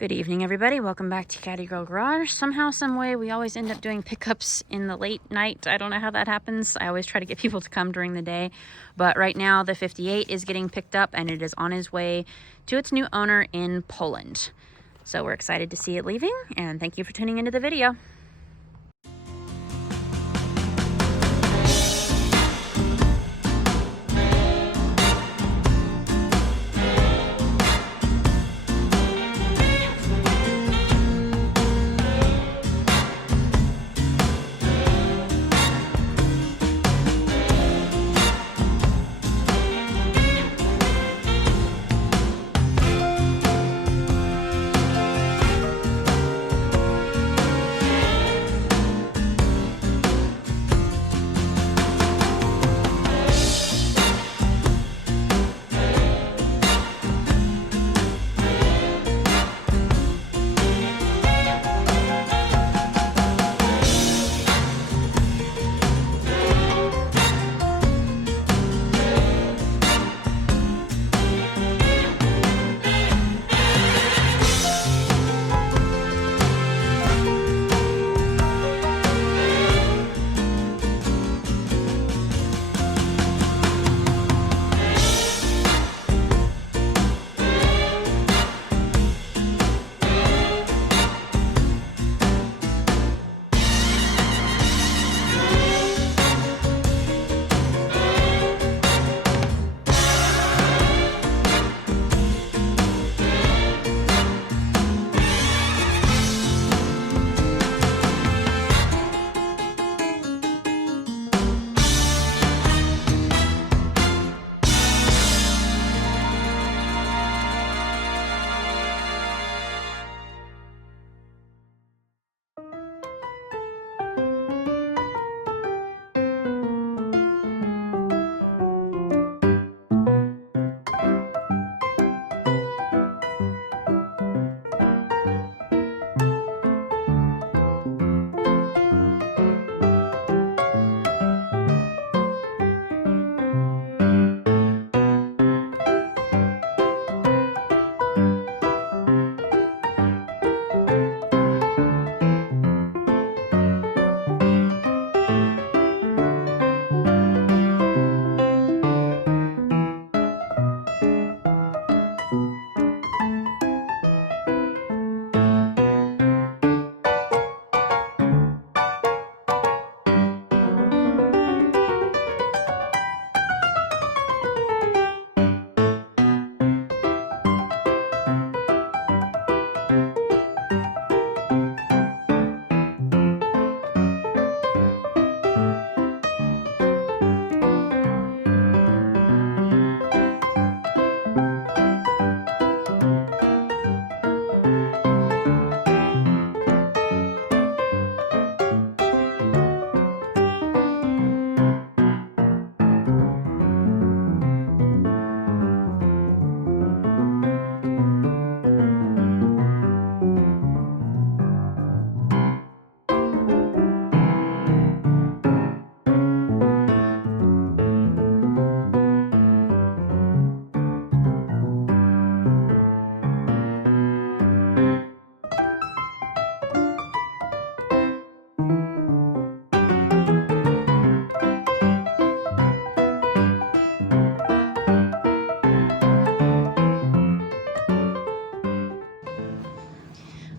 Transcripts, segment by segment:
Good evening, everybody. Welcome back to Caddy Girl Garage. Somehow, some way, we always end up doing pickups in the late night. I don't know how that happens. I always try to get people to come during the day. But right now, the 58 is getting picked up, and it is on its way to its new owner in Poland. So we're excited to see it leaving, and thank you for tuning into the video.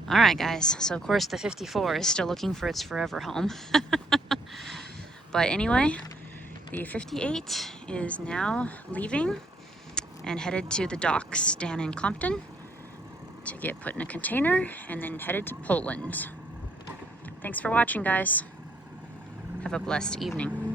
All right, guys, so of course the 54 is still looking for its forever home. But anyway, the 58 is now leaving and headed to the docks down in Compton to get put in a container and then headed to Poland. Thanks for watching, guys. Have a blessed evening.